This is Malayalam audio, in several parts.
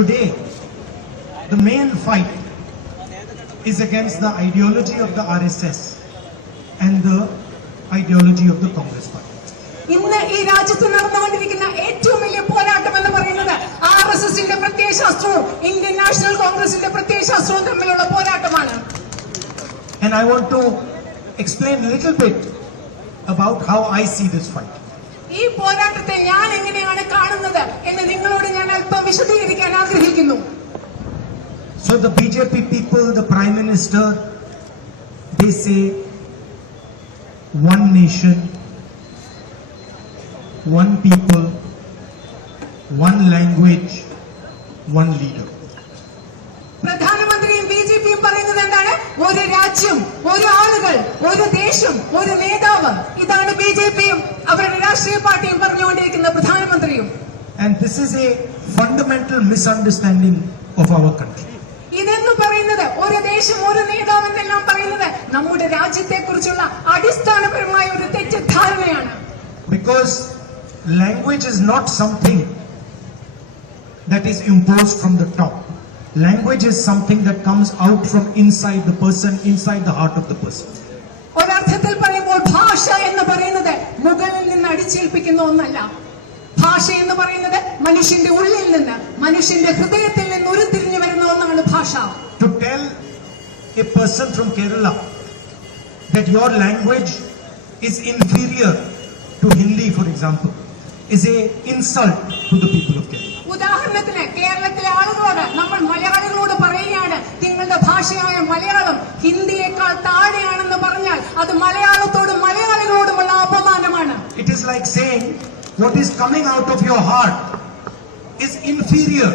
today the main fight is against the ideology of the RSS and the ideology of the Congress Party. ഇന്ന് ഈ രാജ്യത്ത് നടന്നുകൊണ്ടിരിക്കുന്ന ഏറ്റവും വലിയ പോരാട്ടം എന്ന് പറയുന്നത് RSSന്റെ പ്രത്യയശാസ്ത്രവും ഇന്ത്യൻ നാഷണൽ കോൺഗ്രസിന്റെ പ്രത്യയശാസ്ത്രവും തമ്മിലുള്ള പോരാട്ടമാണ്. And I want to explain a little bit about how I see this fight. ഈ പോരാട്ടത്തെ ഞാൻ എങ്ങനെയാണ് കാണുന്നത് എന്ന് നിങ്ങളോട് ഞാൻ അല്പം വിശദീകരിക്കാൻ ആഗ്രഹിക്കുന്നു. So the BJP people, the Prime Minister, they say one nation, one people, one language, one leader. പ്രധാനമന്ത്രിയും ബിജെപിയും പറയുന്നത് എന്താണ്? ഒരു രാജ്യം, ഒരു ആളുകൾ, ഒരു ദേശം, ഒരു നേതാവ്. ഇതാണ് ബിജെപിയും അവരുടെ രാഷ്ട്രീയ പാർട്ടിയും പറഞ്ഞുകൊണ്ടിരിക്കുന്ന പ്രധാനമന്ത്രിയും. And this is a fundamental misunderstanding of our country. ഇതെന്ന് പറയുന്നത് ഒരു ദേശം, ഒരു നേതാവ് എന്നെല്ലാം പറയുന്നത് നമ്മുടെ രാജ്യത്തെ കുറിച്ചുള്ള അടിസ്ഥാനപരമായ ഒരു തെറ്റിദ്ധാരണയാണ്. Because language is not something that is imposed from the top. Language is something that comes out from inside the person, inside the heart of the person. ഒരർത്ഥത്തിൽ പറയുമ്പോൾ ഭാഷ എന്ന് പറയുന്നത് മുകളിൽ നിന്ന് അടിച്ചേൽപ്പിക്കുന്ന ഒന്നല്ല. ഭാഷ എന്ന് പറയുന്നത് മനുഷ്യന്റെ ഉള്ളിൽ നിന്ന്, മനുഷ്യന്റെ ഹൃദയത്തിൽ നിന്ന് ഉരുത്തിരിഞ്ഞു വരുന്ന ഒന്നാണ് ഭാഷ. To tell a person from Kerala that your language is inferior to Hindi, for example, is a insult to the people of Kerala. ഉദാഹരണത്തിന് കേരളത്തിലെ ആളുകളോട്, നമ്മൾ മലയാളികളോട് പറയുകയാണ് നിങ്ങളുടെ ഭാഷയായ മലയാളം ഹിന്ദിയേക്കാൾ താഴെയാണെന്ന് പറഞ്ഞാൽ അത് മലയാളത്തോടും മലയാളികളോടുമുള്ള അപമാനമാണ്. It is like saying what is coming out of your heart is inferior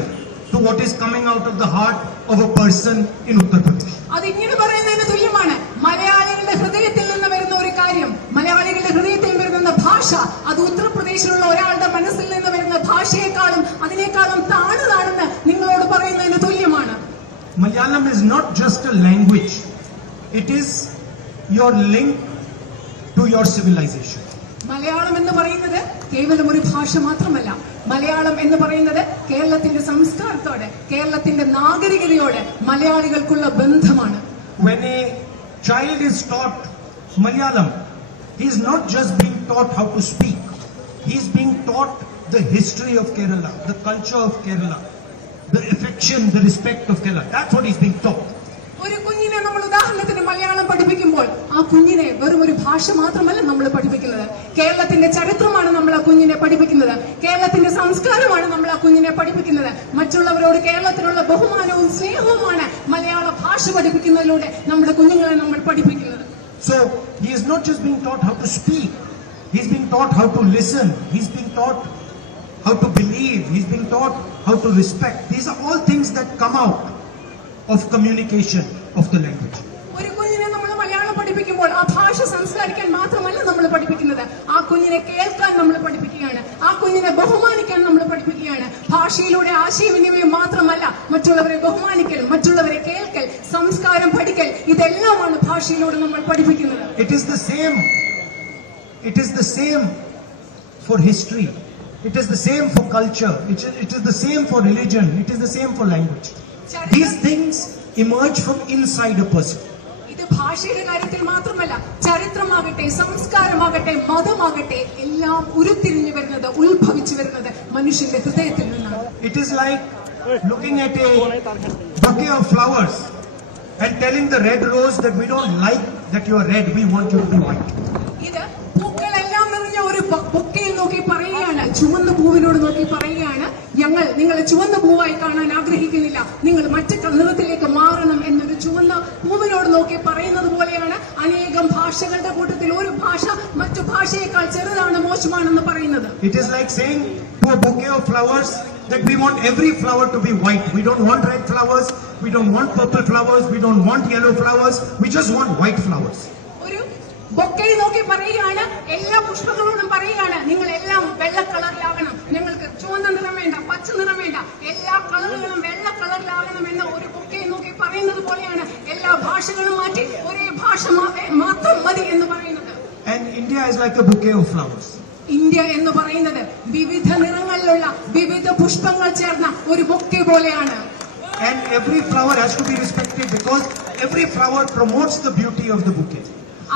to what is coming out of the heart of a person in Uttar Pradesh. അതിങ്ങനെ പറയുന്നതിന് തുല്യമാണ്. മലയാളികളുടെ ഹൃദയത്തിൽ നിന്ന് വരുന്ന ഒരു കാര്യം, മലയാളികളുടെ ഹൃദയത്തിൽ വരുന്ന ഭാഷ, അത് ഉത്തർപ്രദേശിലുള്ള ഒരാളുടെ മനസ്സിൽ നിന്ന് വരുന്ന ഭാഷയെക്കാളും അതിനേക്കാളും താണതാണെന്ന് നിങ്ങളോട് പറയുന്നതിന് തുല്യമാണ്. Malayalam is not just a language. It is your link to your civilization. Malayalam എന്ന് പറയുന്നത് കേവലം ഒരു ഭാഷ മാത്രമല്ല. മലയാളം എന്ന് പറയുന്നത് കേരളത്തിന്റെ സംസ്കാരത്തോടെ, കേരളത്തിന്റെ നാഗരികതയോടെ മലയാളികൾക്കുള്ള ബന്ധമാണ്. When a child is taught Malayalam, he is not just being taught how to speak. He is being taught the history of Kerala, the culture of Kerala, the affection, the respect of Kerala. That's what he is being taught. ഒരു കുഞ്ഞിനെ നമ്മൾ ഉദാഹരണത്തിന് മലയാളം പഠിപ്പിക്കുമ്പോൾ ആ കുഞ്ഞിനെ വെറും ഒരു ഭാഷ മാത്രമല്ല നമ്മൾ പഠിപ്പിക്കുന്നത്. കേരളത്തിന്റെ ചരിത്രമാണ് നമ്മൾ ആ കുഞ്ഞിനെ പഠിപ്പിക്കുന്നത്. കേരളത്തിന്റെ സംസ്കാരമാണ് നമ്മൾ ആ കുഞ്ഞിനെ പഠിപ്പിക്കുന്നത്. മറ്റുള്ളവരോട് കേരളത്തിലുള്ള ബഹുമാനവും സ്നേഹവുമാണ് മലയാള ഭാഷ പഠിപ്പിക്കുന്നതിലൂടെ നമ്മുടെ കുഞ്ഞുങ്ങളെ നമ്മൾ പഠിപ്പിക്കുന്നത്. So he is not just being taught how to speak. He is being taught how to listen. He is being taught how to believe. He is being taught how to respect. These are all things that come out of communication of the language. ഒരു കുഞ്ഞിനെ നമ്മൾ മലയാളം പഠിപ്പിക്കുമ്പോൾ ആ ഭാഷ സംസ്കരിക്കാൻ മാത്രമല്ല നമ്മൾ പഠിപ്പിക്കുന്നത്. ആ കുഞ്ഞിനെ കേൾക്കാൻ നമ്മൾ പഠിപ്പിക്കുകയാണ്. ആ കുഞ്ഞിനെ ബഹുമാനിക്കാൻ നമ്മൾ പഠിപ്പിക്കുകയാണ്. ഭാഷയിലൂടെ ആശയവിനിമയം മാത്രമല്ല, മറ്റുള്ളവരെ ബഹുമാനിക്കൽ, മറ്റുള്ളവരെ കേൾക്കൽ, സംസ്കാരം പഠിക്കൽ, ഇതെല്ലാമാണ് ഭാഷയിലൂടെ നമ്മൾ പഠിപ്പിക്കുന്നത്. It is the same. It is the same for history. It is the same for culture. It is the same for religion. It is the same for language. These things emerge from inside a person. ഇത് ഭാഷയുടെ കാര്യത്തിൽ മാത്രമല്ല, ചരിത്രമാകട്ടെ, സംസ്കാരമാകട്ടെ, മതമാകട്ടെ, എല്ലാം ഉരുത്തിരിഞ്ഞു വരുന്നത്, ഉത്ഭവിച്ചു വരുന്നത് മനുഷ്യന്റെ ഹൃദയത്തിൽ നിന്നാണ്. It is like looking at a bouquet of flowers and telling the red rose that we don't like that you are red, we want you to be white. ഇത് പൂക്കളെല്ലാം നിറഞ്ഞ ഒരു ബൊക്കയിൽ നോക്കി പറയുകയാണ്, ചുവന്ന പൂവിനോട് നോക്കി പറയുകയാണ്, ഞങ്ങൾ നിങ്ങളെ ചുവന്ന പൂവായി കാണാൻ ആഗ്രഹിക്കുന്നില്ല, നിങ്ങൾ മറ്റു നിറത്തിലേക്ക് മാറണം എന്നൊരു ചുവന്ന പൂവിനോട് നോക്കി പറയുന്നത് പോലെയാണ് അനേകം ഭാഷകളുടെ കൂട്ടത്തിൽ ഒരു ഭാഷ മറ്റു ഭാഷയേക്കാൾ ചെറുതാണ്, മോശമാണെന്ന് പറയുന്നത്. It is like saying to a bouquet of flowers that we want every flower to be white. We don't want red flowers, we don't want purple flowers, we don't want yellow flowers, we just want white flowers. ഒരു ബൊക്കയെ നോക്കി പറയുകയാണ്, എല്ലാ പുഷ്പങ്ങളോടും പറയുകയാണ്, നിങ്ങൾ എല്ലാം വെള്ള കളറിലാകണം, ഞങ്ങൾക്ക് ചുവന്ന നിറം വേണ്ട, പച്ച നിറം വേണ്ട, എല്ലാ കളറുകളും വെള്ള കളറിലാകണം എന്ന ഒരു ബൊക്കയെ നോക്കി പറയുന്നത് പോലെയാണ് എല്ലാ ഭാഷകളും മാറ്റി ഒരേ ഭാഷ മാത്രം മതി എന്ന് പറയുന്നത്. And India is like a bouquet of flowers. India എന്ന് പറയുന്നത് വിവിധ നിറങ്ങളിലുള്ള വിവിധ പുഷ്പങ്ങൾ ചേർന്ന ഒരു ബൊക്കെ പോലെയാണ്. And every flower has to be respected because every flower promotes the beauty of the bouquet.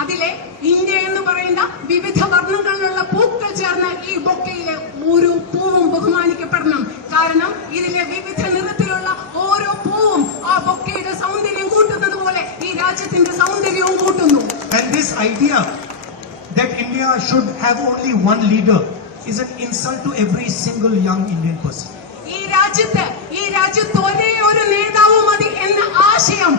അതിലെ ഇന്ത്യ എന്ന് പറയുന്ന വിവിധ വർണ്ണങ്ങളിലുള്ള പൂക്കൾ ചേർന്ന ഈ ബൊക്കയിലെ ഓരോ പൂവും ബഹുമാനിക്കപ്പെടണം. കാരണം ഇതിലെ വിവിധ നിറത്തിലുള്ള ഓരോ പൂവും ആ ബൊക്കയുടെ സൗന്ദര്യം കൂട്ടുന്നത് പോലെ ഈ രാജ്യത്തിന്റെ സൗന്ദര്യവും കൂട്ടുന്നു. And this idea that India should have only one leader is an insult to every single young Indian person. ഈ രാജ്യത്ത് ഒരേ ഒരു നേതാവ് മതി എന്ന ആശയം